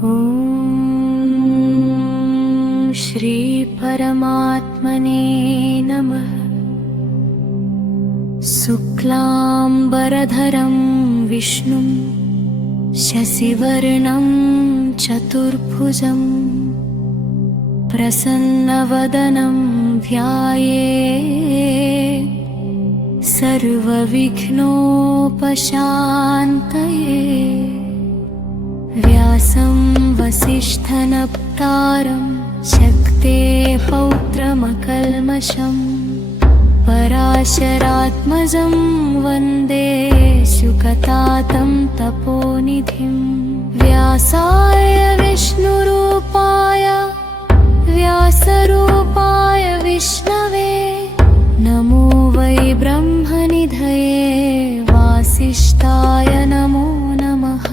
ॐ श्री परमात्मने नमः। शुक्लाम्बरधरं विष्णुं शशिवर्णं चतुर्भुजं प्रसन्नवदनं ध्यायेत् सर्वविघ्नोपशान्तये। व्यासं वसिष्ठनप्तारं शक्तेः पौत्रमकल्मषम् पराशरात्मजं वन्दे शुकतातं तपोनिधिं। व्यासाय विष्णुरूपाय व्यासरूपाय विष्णवे नमो वै ब्रह्मनिधये वासिष्ठाय नमो नमः।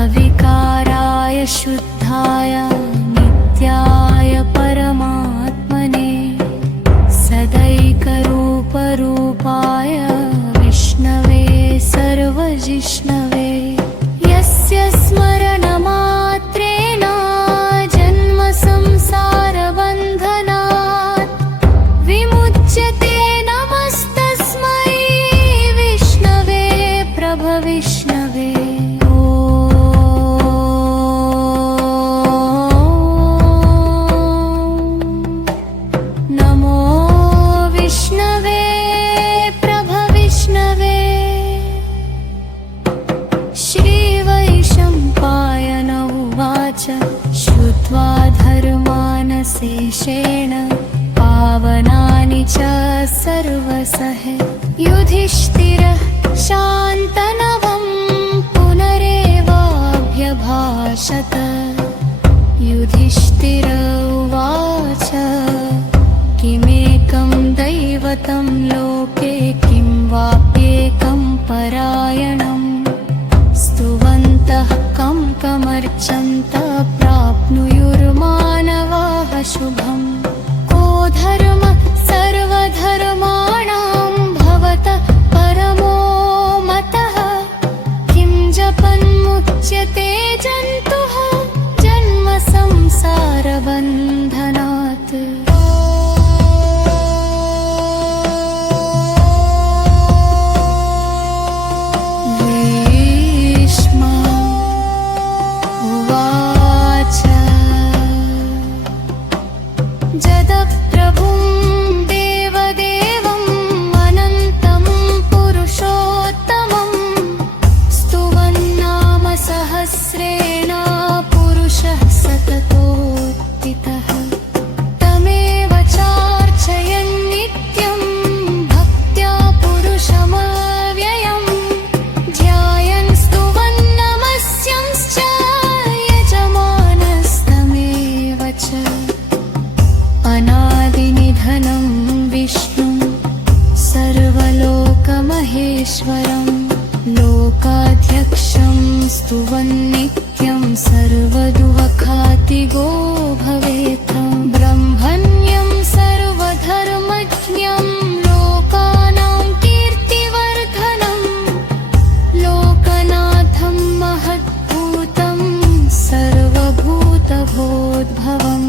अविकाराय शुद्धाय नित्याय परमात्मने सदैकरूपरूपाय विष्णवे सर्वजिष्णवे। यस्य स्मरणमात्रेण जन्मसंसारबन्धनात् विमुच्यते। नमस्तस्मै विष्णवे प्रभविष्णवे। श्रुत्वा धर्मानशेषेण पावनानि च सर्वसः। युधिष्ठिरः शान्तनवं पुनरेवाभ्यभाषत। युधिष्ठिर उवाच किमेकं दैवतं लोके किं वाप्येकं परायणम्। स्तुवन्तः कं कमर्चन्त प्राप्नुयुर्मानवाः शुभम्। को धर्म सर्वधर्माणां भवतः परमो मतः। किं जपन्मुच्यते जन्तुः जन्म संसारबन्धनात्। जदप्रभुं देवदेवम् अनन्तं पुरुषोत्तमं स्तुवन्नाम सहस्रेण पुरुषः सततोत्थितः। तमेव चार्चयन् नित्यं भक्त्या पुरुषमव्ययम्। ध्यायन् स्तुवन् नमस्यंश्च यजमानस्तमेव च। अनादिनिधनं विष्णुं सर्वलोकमहेश्वरं लोकाध्यक्षं स्तुवन्नित्यं सर्वदुःखातिगो भवेत्। ब्रह्मण्यं सर्वधर्मज्ञं लोकानां कीर्तिवर्धनं लोकनाथं महद्भूतं सर्वभूतभोद्भवम्।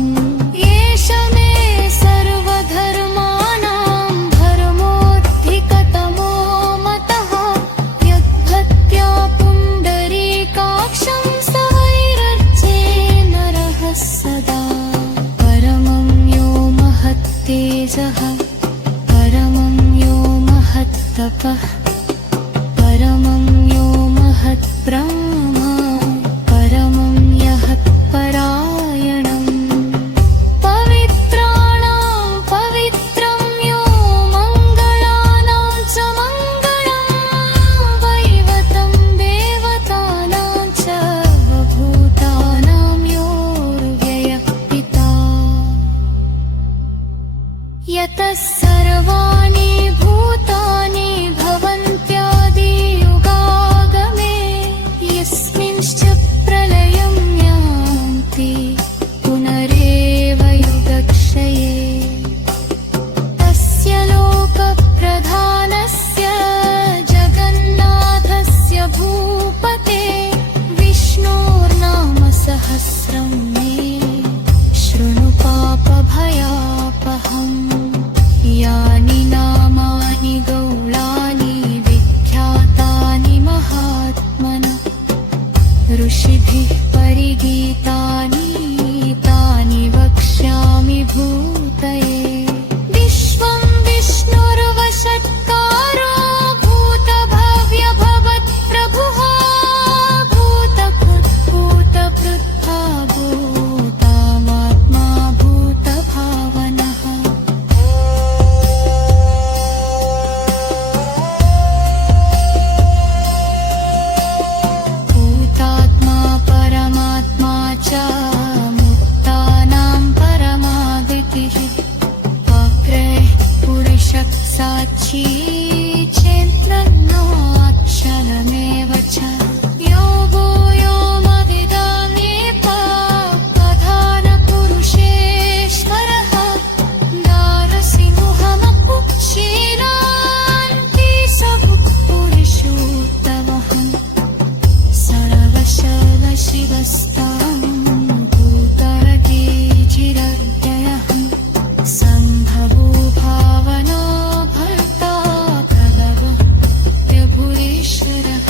परमं यो महत्तपः परमं यो महत्ब्रह्म परमं यः परायणम्। पवित्राणां पवित्रं यो मङ्गलानां च मङ्गलं दैवतं देवतानां च भूतानां योऽव्ययः पिता। यतः सर्वाणि भूतानि भवन्त्यादियुगागमे यस्मिंश्च प्रलयं यान्ति पुनरेव युगक्षये। तस्य लोकप्रधानस्य जगन्नाथस्य भूपते विष्णोर्नाम ऋषिभिः परिगीतानि तानि वक्ष्यामि भूतये। विश्वं विष्णुर्वषट्कारो भूतभव्यभवत्प्रभुः भूतकृत् भूतभृद्भावो तामात्मा भूतभावनः। भूतात्मा परमात्मा च मुक्तानां परमागतिः। अग्रे पुरुषः साक्षी चेत्नोऽक्षरमेव च। योगो योमविदामेव प्रधानपुरुषेश्वरः नारसिंहमपुच्छीलान्ति स पुरुषोत्तमः। सर्वशर्वशिवस्तां भूतरकेचिरव्ययः। सम्भवो भावनो भर्ता प्रभवः प्रभुरीश्वरः।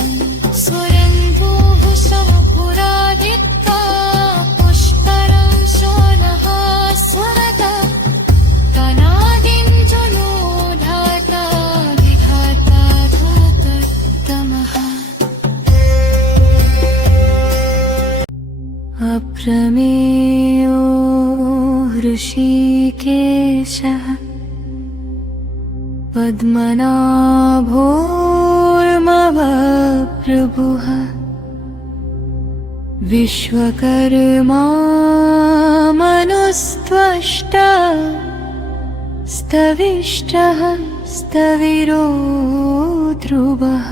स्वयंभूः समपुरादित्या पुष्करं सोनः स्वरः। तनादिं जनो धाता विधाता धातोत्तमः। अप्रमेयो ऋषिकेशः पद्मनाभोर्मवप्रभुः। विश्वकर्मा मनुस्त्वष्टा स्तविष्टः स्तविरो ध्रुवः।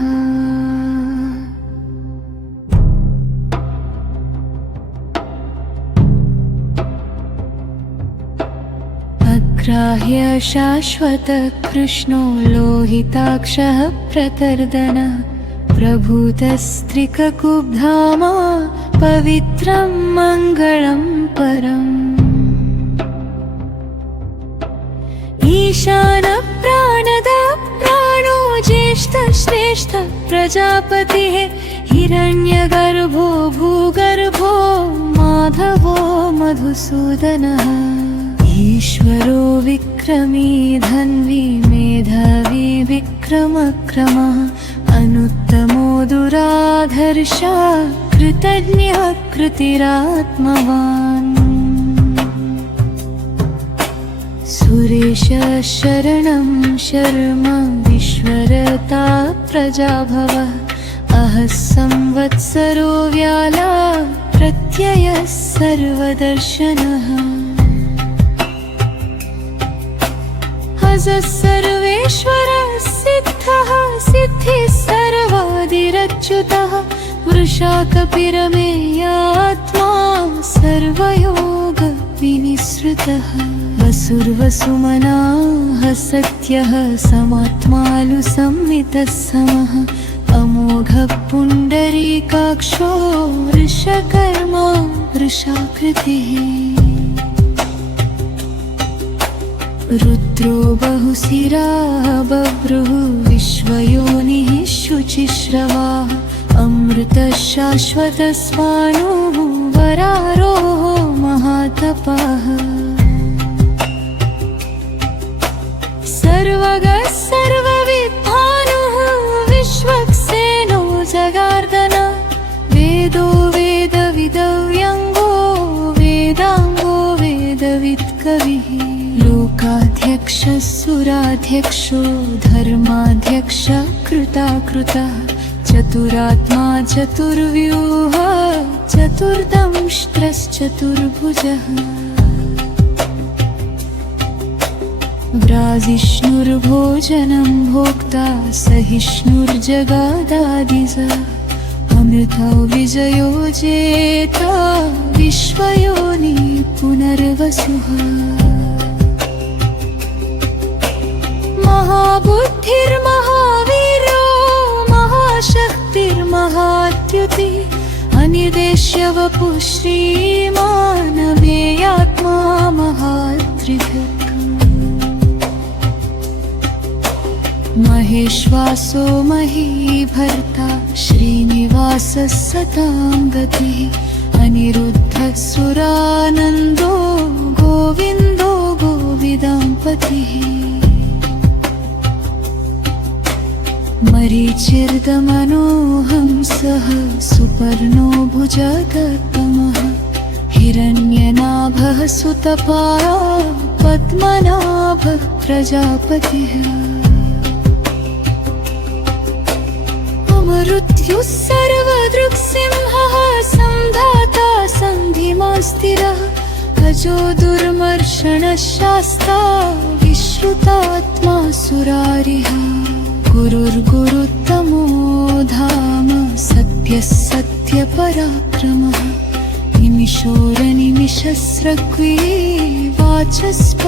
ग्राह्य शाश्वत कृष्णो लोहिताक्षः प्रतर्दनः। प्रभूतस्त्रिककुब्धामा पवित्रं मङ्गलं परम्। ईशानः प्राणदः प्राणो ज्येष्ठश्रेष्ठ प्रजापतिः। हिरण्यगर्भो भूगर्भो माधवो मधुसूदनः। ईश्वरो विक्रमी धन्वी मेधावी विक्रमक्रमः। अनुत्तमो दुराधर्षा कृतज्ञः कृतिरात्मवान्। सुरेश शरणं शर्म विश्वरता प्रजाभवः। अहः संवत्सरो व्याला प्रत्ययः सर्वदर्शनः। सर्वेश्वरः सिद्धः सिद्धिः सर्वादिरच्युतः। वृषाकपिरमेयात्मा सर्वयोग विनिसृतः। वसुर्वसुमनाः सत्यः समात्मालु संमितः समः। अमोघः पुण्डरीकाक्षो वृषकर्मा वृषाकृतिः। रुद्रो बहुशिरा बभ्रुः विश्वयोनिः शुचिश्रवाः। अमृतः शाश्वतः स्वानुः वरारोः महातपः। सर्वगः सर्वविद्वानुः विश्वक्सेनो जगार्दन। वेदो वेदविदव्यङ्गो वेदाङ्गो वेदवित्कविः। लोकाध्यक्षः सुराध्यक्षो धर्माध्यक्षः कृताकृतः। चतुरात्मा चतुर्व्यूहः चतुर्दंष्ट्रश्चतुर्भुजः। व्राजिष्णुर्भोजनं भोक्ता सहिष्णुर्जगादादिजः। अमृतो विजयो जेता विश्वयोनि पुनर्वसुः। महाबुद्धिर्महावीरो महाशक्तिर्महाद्युतिः। अनिर्देश्य वपुः श्रीमानमेयात्मा महात्रिभक्। महेश्वासो महीभर्ता श्रीनिवासः सतां गतिः अनिरुद्धः सुरानन्दो गोविन्दो गोविदाम्पतिः मरीचिर्दमनोहंसः सुपर्णो भुजगतमः हिरण्यनाभः सुतपा पद्मनाभः प्रजापतिः अमृत्युः सर्वदृक्सिंहः संधाता सन्धिमान् स्थिरः अजो दुर्मर्षणः शास्ता विश्रुतात्मा सुरारिः गुरुर्गुरुत्तमो धाम सत्यः सत्यपराक्रमः निमिषोरनिमिषस्रग्वी वाचस्पतिरुदारधिः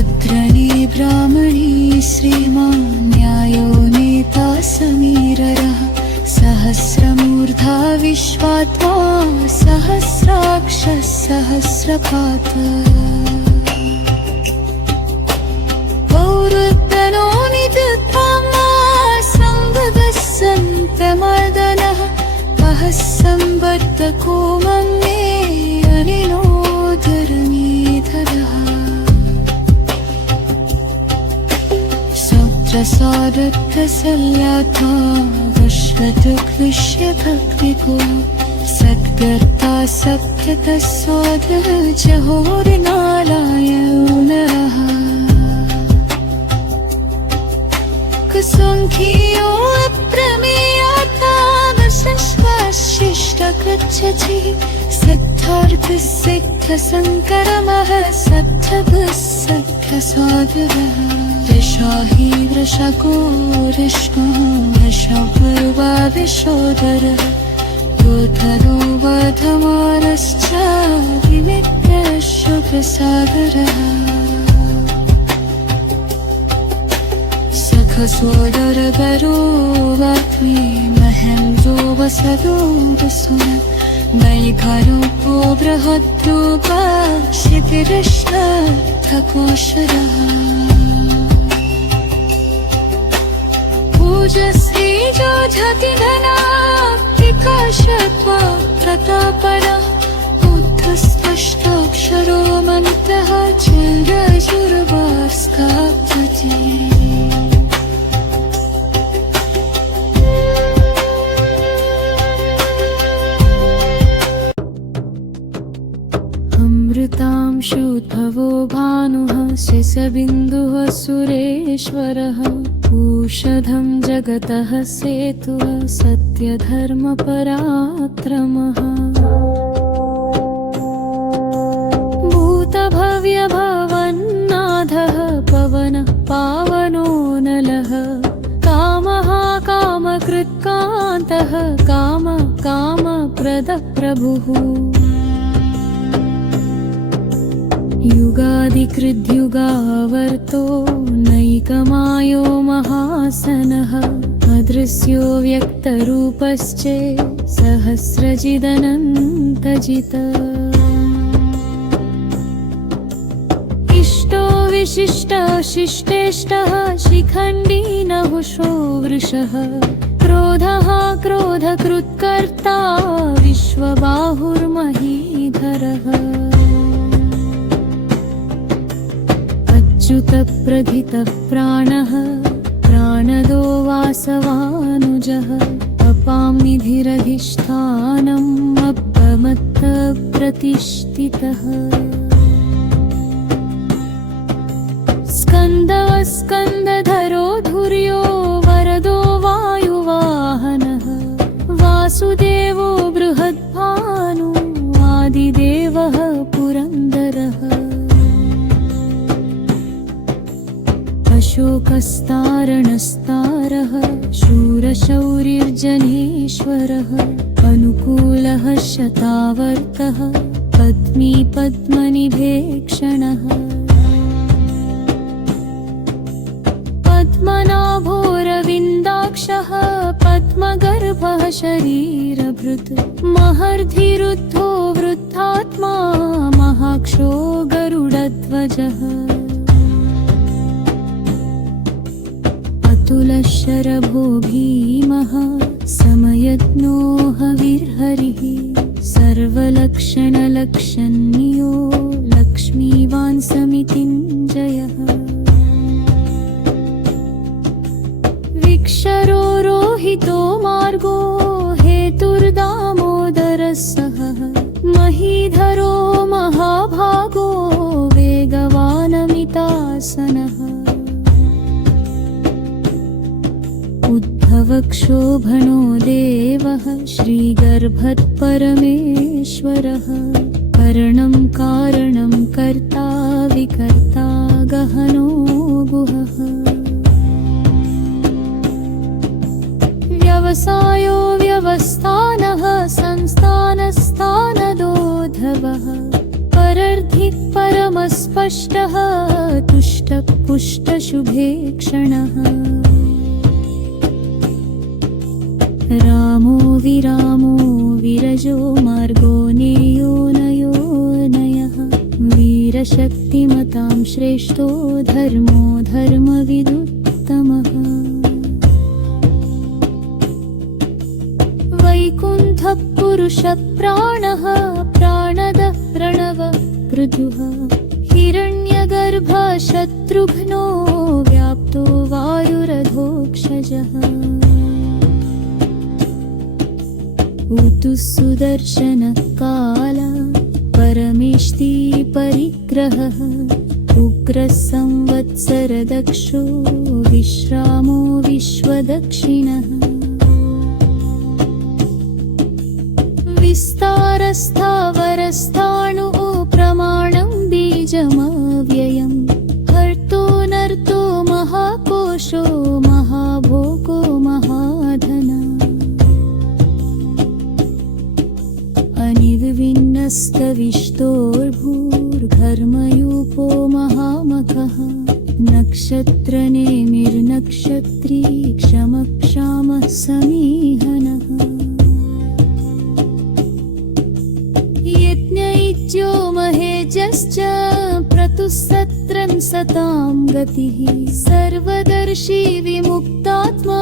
अग्रणी ब्राह्मणी श्रीमान् न्यायो नेता समीररः सहस्रमूर्धा विश्वात्मा सहस्राक्षः सहस्रपातः पौरुत्तनो निदत्तामा संवदः सन्तमर्दनः वहः संवर्तको मन्ये अनिनोदरनीधरः सौत्रसारथसल्लाथा वश्वदृग्विष्यभक्तिको सद्गर्ता सप्ततः सोदः जहोर्नालायनः कुसुङ्खियो अप्रमेयाथा वशश्वाशिष्टकृच्छचिः सिद्धार्थसिद्धशङ्करमः सप्तभः सख्यसाधवः वृषाहि वृषको वृष्णो वृषपर्वा विशोदरः योधनो वधमानश्च विमित्यः शुभसागरः सखसोदरगरो वाग्मी महेन्द्रो वसदो वसुन नैघरूपो बृहद्रूपा शितिरिष्णर्थकोशरः पूजश्री जोझति धनात्तिकाशत्वा प्रतापनः बुद्धस्पष्टाक्षरो मन्तः चिरजुर्वास्काब्धति अमृतांशोद्भवो भानुः शिशबिन्दुः सुरेश्वरः औषधं जगतः सेतुः सत्यधर्मपराक्रमः भूतभव्यभवन्नाथः पवनः पावनो नलः कामः कामकृत्कान्तः कामप्रदः प्रभुः युगादिकृद्युगावर्तो नैकमायो महासनः अदृश्यो व्यक्तरूपश्चे सहस्रजिदनन्तजित् इष्टो विशिष्टशिष्टेष्टः शिखण्डी नहुषो वृषः क्रोधः क्रोधकृत्कर्ता विश्वबाहुर्महीधरः अच्युतप्रथितः प्राणः प्राणदो वासवानुजः अपां निधिरधिष्ठानम् अपमत्तप्रतिष्ठितः स्कन्दधरो धुर्यो वरदो वायुवाहनः वासुदेवो बृहद्भानु आदिदेवः पुरन्दरः अशोकस्तारणस्तारः शूरशौर्यर्जनेश्वरः अनुकूलः शतावर्तः पद्मी पद्मनिभेक्षणः पद्मनाभोरविन्दाक्षः पद्मगर्भः शरीरभृत् महर्धिरुद्धो वृद्धात्मा महाक्षो गरुडध्वजः ध्वजः अतुलशरभो भीमः समयज्ञो हविर्हरिः सर्वलक्षणलक्षण्यो लक्ष्मीवान् समितिञ्जयः विक्षरो रोहितो मार्गो हेतुर्दामोदरः सहः महीधरो महाभागो वेगवानमितासनः उद्भवक्षोभणो देवः श्रीगर्भत्परमेश्वरः करणं कारणं कर्ता विकर्ता गहनो गुहः व्यवसायो व्यवस्थानः संस्थानस्थानदोधवः परर्धिः परमस्पष्टः तुष्टः पुष्टशुभेक्षणः रामो विरामो विरजो मार्गो नेयो नयो नयः वीरशक्तिमतां श्रेष्ठो धर्मो धर्मविदुत्तमः वैकुण्ठः पुरुषप्राणः प्राणदः प्रणवः पृथुः हिरण्यगर्भः शत्रुघ्नो व्याप्तो वायुरधोक्षजः ऊतुः सुदर्शनकालः परमेष्टि परिग्रहः उग्रः संवत्सरदक्षो विश्रामो विश्वदक्षिणः विस्तारस्थावरस्थाणु प्रमाणं बीजमव्ययम् हर्तो नर्तो महाकोशो महाभोगो महाधन अनिर्विण्णस्तविष्टोर्भूर्घर्मयूपो महामखः नक्षत्रनेमिर्नक्षत्री क्षमक्षामः समीहनः यज्ञैज्यो महेजश्च क्रतुस्सत्रं सतां गतिः सर्वदर्शी विमुक्तात्मा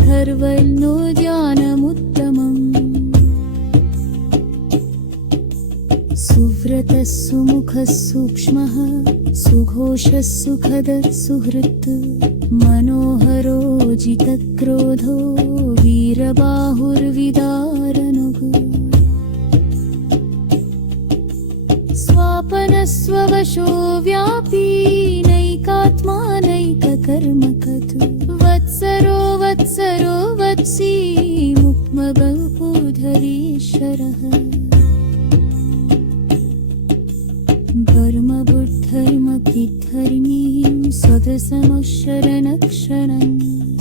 सर्वज्ञो ज्ञानमुत्तमम् सुव्रतः सुमुखः सूक्ष्मः सुघोषः सुखदः सुहृत् मनोहरो जितक्रोधो वीरबाहुर्विदारनुः स्वापनस्ववशो व्यापी नैकात्मा नैककर्मकत् वत्सरो वत्सरो वत्सी मुक्मबहुधरीश्वरः धर्मबुद्धर्मतिधर्मीं स्वदसमक्षरनक्षरं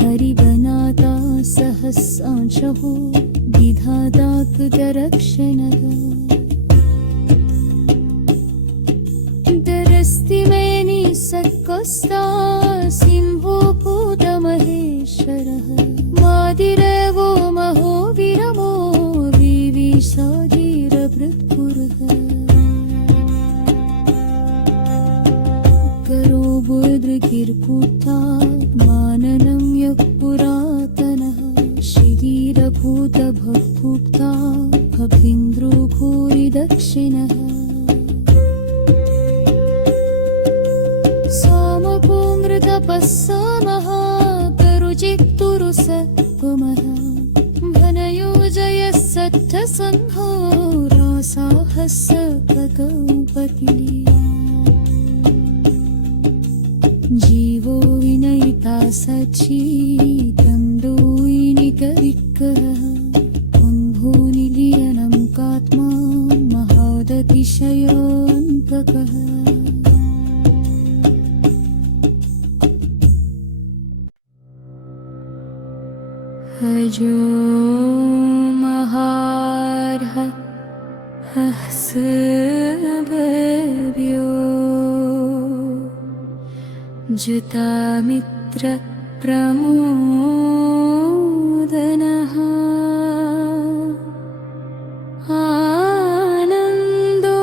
हरिवनाता सहस्रांशहो विधाता कृतरक्षणः दरस्तिमेनि सक्कस्ता सिंहो भूतमहेश्वरः मादिरेवो महो विरमो विविशाधीरभृत्पुरः करो बुद्धिर्कुता माननं यः पुरातनः शिधिरभूतभक्भुक्ता भीन्द्रो दक्षिणः सामकोमृतपस्सामः करुचित्तुरुसत्कुमः भनयो जयः सत्थसन्हो रासाहस्य ककौपति जीवो विनयिता सचीतं दोयिनिकविक्करः कुम्भोनिलीयनं कात्मा महादतिशयोऽन्तकः हजो महार्ह हस्भ्यो जुतामित्र प्रमोदनः आनन्दो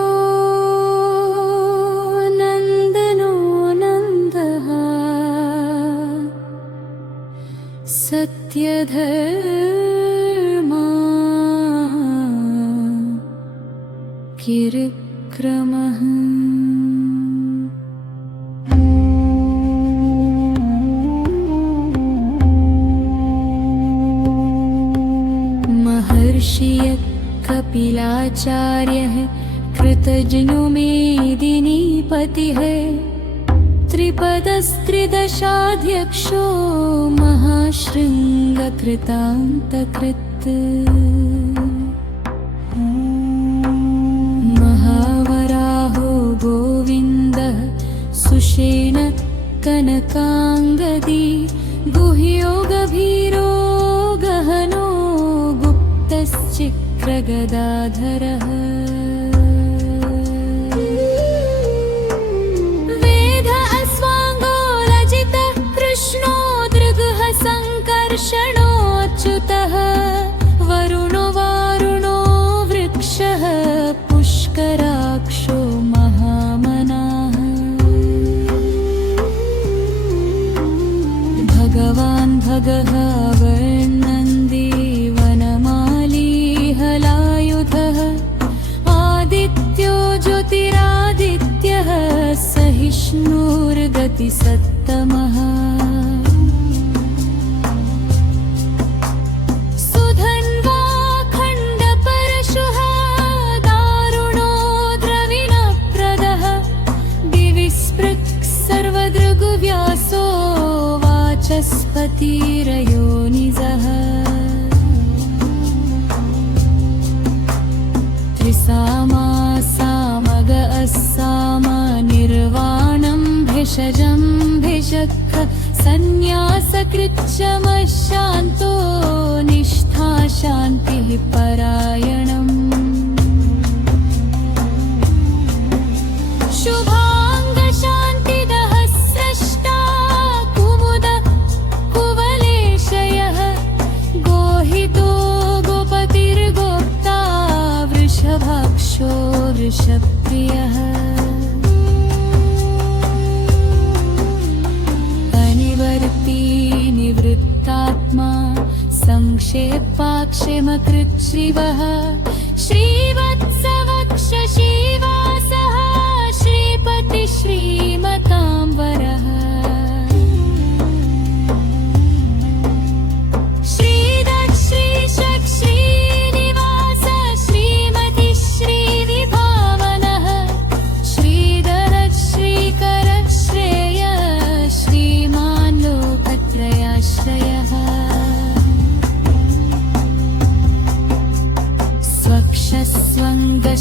नन्द सत्यधर्मा किरक्रमः महर्षिः कपिलाचार्यः कृतज्ञो मेदिनीपतिः त्रिपदस्त्रिदशाध्यक्षो महाशृङ्गकृतान्तकृत् महावराहो गोविन्दः सुषेण कनकाङ्गदी गुह्यो गभीरो गहनो गुप्तश्चिक्रगदाधरः संकर्षणोच्युतः वरुणो वारुणो वृक्षः पुष्कराक्षो महामनाः भगवान् भगः वर्णन्दी वनमाली हलायुधः आदित्यो ज्योतिरादित्यः सहिष्णुर्गतिसत्तमः सर्वदृग्व्यासो वाचस्पतिरयोनिजः त्रिसामा सामग अस्सामा निर्वाणं भिषजं भिषक्ख संन्यासकृच्छमशान्तो निष्ठा शान्तिः परायणम् वृषप्रियः अनिवर्ती निवृत्तात्मा संक्षेपाक्षेमकृच्छ्रिवः श्रीवत्सवक्षशिवासः श्रीपति श्रीमताम्बरः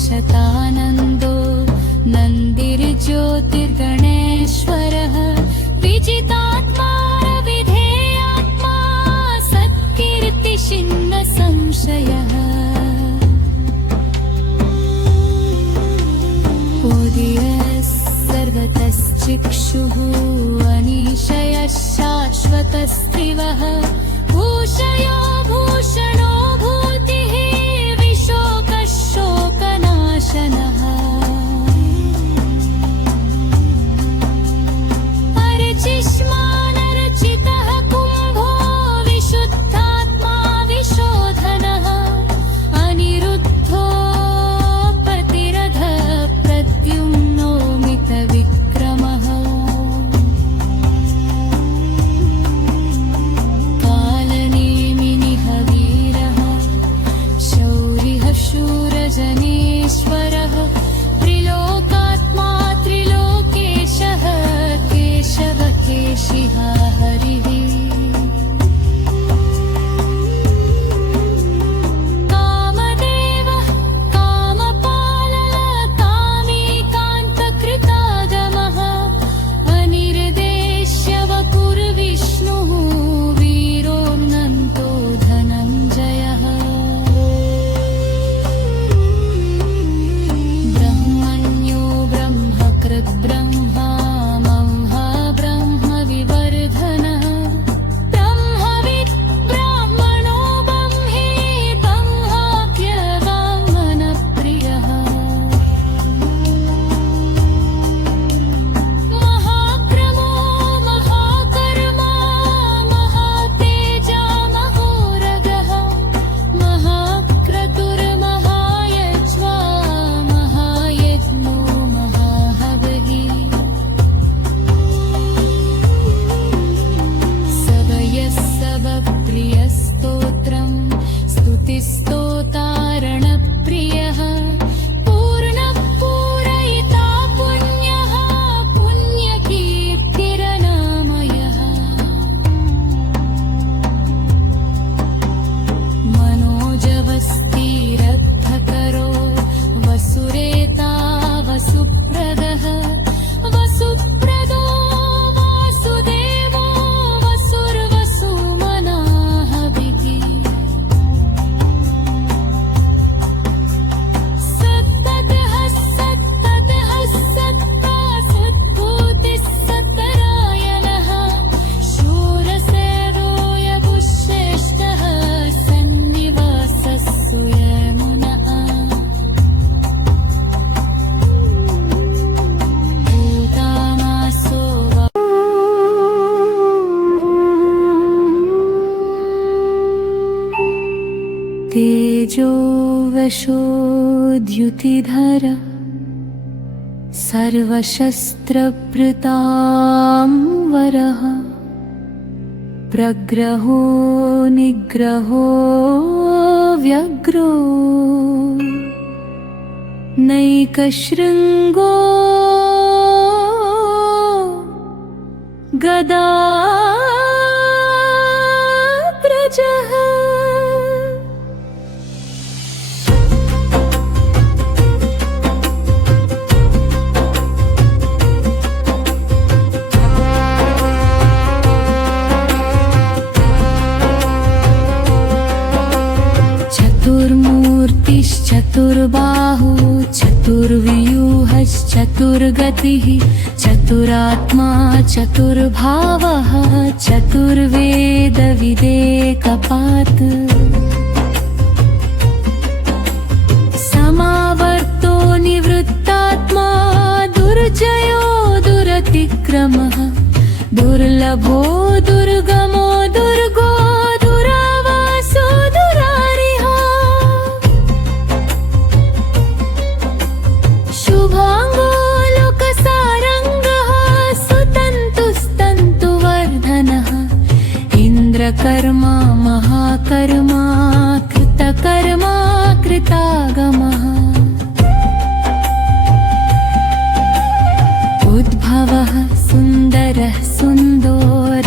स्वक्षस्वङ्गशतानन्दो नन्दिर्ज्योतिर्गणेश्वरः विजितात्मा विधेयात्मा सत्कीर्तिशिन्न संशयः उदयः सर्वतश्चिक्षुः अनिशयः शाश्वतस्त्रिवः भूषयो भूषणो भूतिः शोकनाशनः अर्चिष्मानर्चितः कुम्भो विशुद्धात्मा विशोधनः अनिरुद्धो प्रतिरथ प्रद्युम्नो मितविक्रमः तेजो वशोद्युतिधर सर्वशस्त्रभृतांवरः प्रग्रहो निग्रहो व्यग्रो नैकशृङ्गो गदाग्रजः चतुर्बाहु चतुर्व्यूहश्चतुर्गतिः चतुरात्मा चतुर्भावः चतुर्वेदविदेकपात् समावर्तो निवृत्तात्मा दुर्जयो दुरतिक्रमः दुर्लभो दुर्गमो दुर्गो दुरावासो दुरारिहा शुभांगो लोकसारंगः सुतन्तुस्तन्तुवर्धनः इन्द्रकर्मा महाकर्मा कृतकर्मा कृतागमः उद्भवः सुन्दरः सुन्दो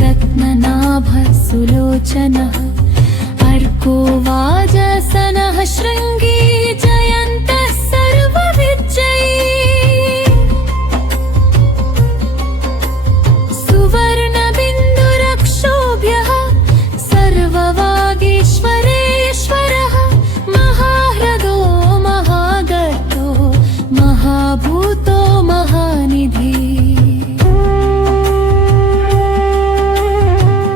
रत्ननाभः सुलोचनः अर्को वाजसनः शृङ्गी जयन्तः सर्वविजयी सुवर्णबिन्दुरक्षोभ्यः सर्ववागीश्वरेश्वरः महाह्रदो महागर्तो महाभूतो महानिधि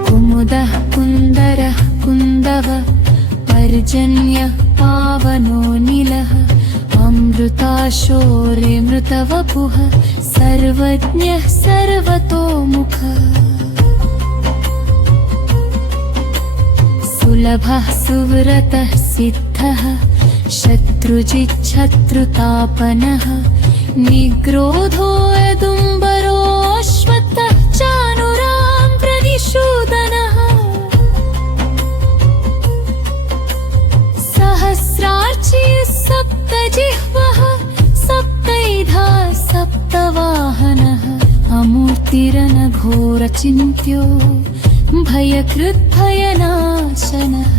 कुमुदः कुन्दरः कुन्दवः पर्जन्यः पावनो नीलः अमृताशोरेमृतवपुः सर्वज्ञः सर्वतोमुखः सुलभः सुव्रतः सिद्धः शत्रुजिच्छत्रुतापनः निग्रोधो यदुम्बरो अश्वत्थः चानुरां प्रतिशूदनः सहस्रार्ची सप्तजिह्वः सप्तैधा सप्तवाहनः अमूर्तिरनघोरचिन्त्यो भयकृद्भयनाशनः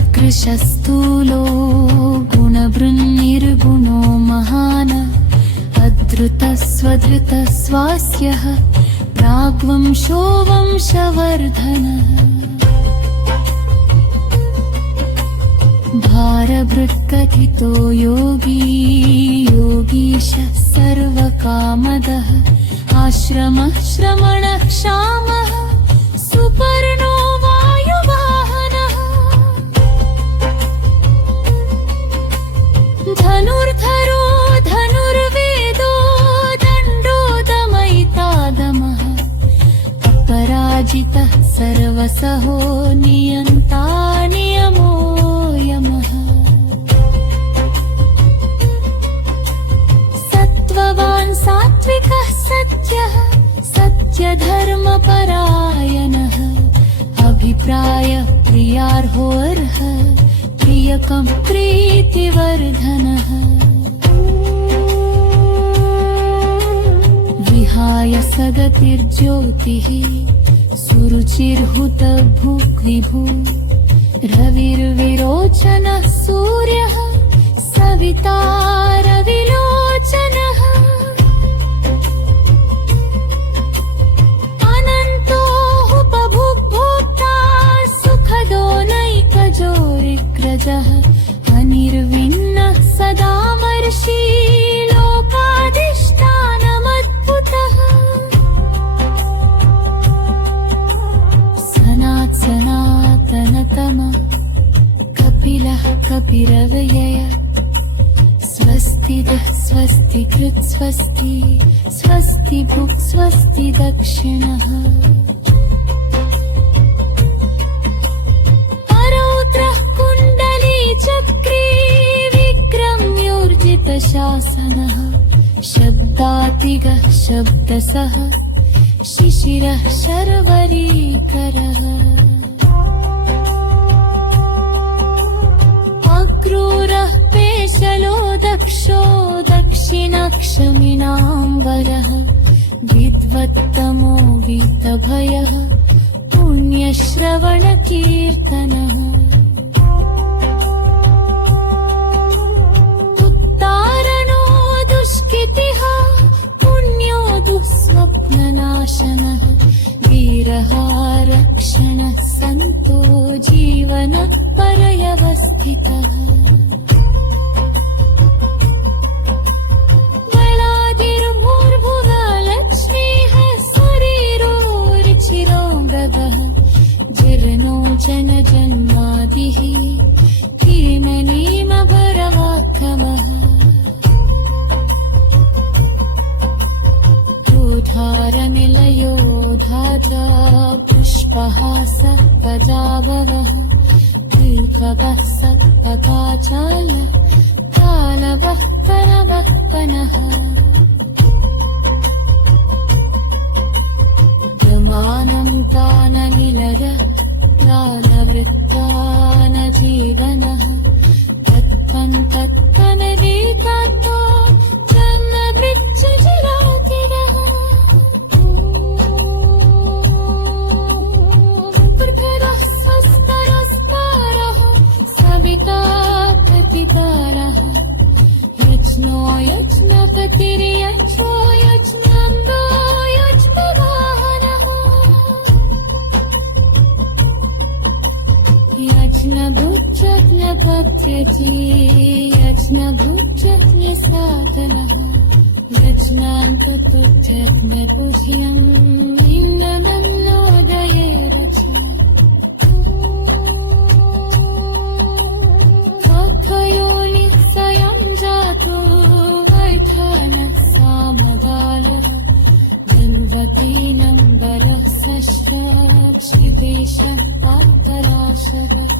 अनुर्बृहत्कृशस्थूलो गुणभृन्निर्गुणो महान् अधृतस्वधृतस्वास्यः प्राग्वंशो वंशवर्धनः भारभृत्कथितो योगी योगीशः सर्वकामदः आश्रमः श्रमणः क्षामः सुपर्णो वायुवाहनः धनुर्धरो धनुर्वेदो दण्डो दमयितादमः अपराजितः सर्वसहो नियन्ता नियमो यमः सत्त्ववान् सात्विकः सत्यः सत्यधर्मपरायणः अभिप्रायः प्रियार्होऽर्हः प्रियकं प्रीतिवर्धनः विहाय सगतिर्ज्योतिः सुरुचिर्हुतभुग्विभु रविर्विरोचनः सूर्यः सविता रविलोचनः अनन्तोऽहुपभुग्भोक्ता सुखदो नैकजोरिग्रजः अनिर्विण्णः सदामर्षि लोकाधिष्ठानमद्भुतः सनातनतम कपिलः कपिरवयय स्वस्तिदः स्वस्तिकृत् स्वस्ति स्वस्ति भुक् स्वस्ति दक्षिणः शशासनः शब्दातिगः शब्दसः शिशिरः शर्वरीकरः अक्रूरः पेशलो दक्षो दक्षिणक्षमिणाम्बरः विद्वत्तमो वीतभयः पुण्यश्रवणकीर्तनः उत्तारणो दुष्कृतिः पुण्यो दुःस्वप्ननाशनः वीरः रक्षणः सन्तो जीवनः पर्यवस्थितः जीर्णो जनजन्मादिः किमनीमभरवाक्रमः क्रोधारनिलयो धाता पुष्पहासः पदाववः कृपवः सत्पदाचाल कालवः परवः पुनः मानं ताननिलय प्राणवृत्तानजीवनः तत्त्वं तत्त्वनदीतात्मा जन्मवृक्षजिरातिरः पृथरः स्वस्तरस्तारः सविता प्रतितारः यज्ञो यज्ञपतिर्यज्ञो यज्ञन्दो यज्ञभुज्यज्ञपत्यति यज्ञभुज्यज्ञसाधनः यज्ञान्ततुज्यज्ञपुष्यम् इन्नमन्नोदयेव च त्वयोनिः जातो वैथानः सामगालः जन्वतीनम्बरः सश्चाक्षिदेशः पापराशरः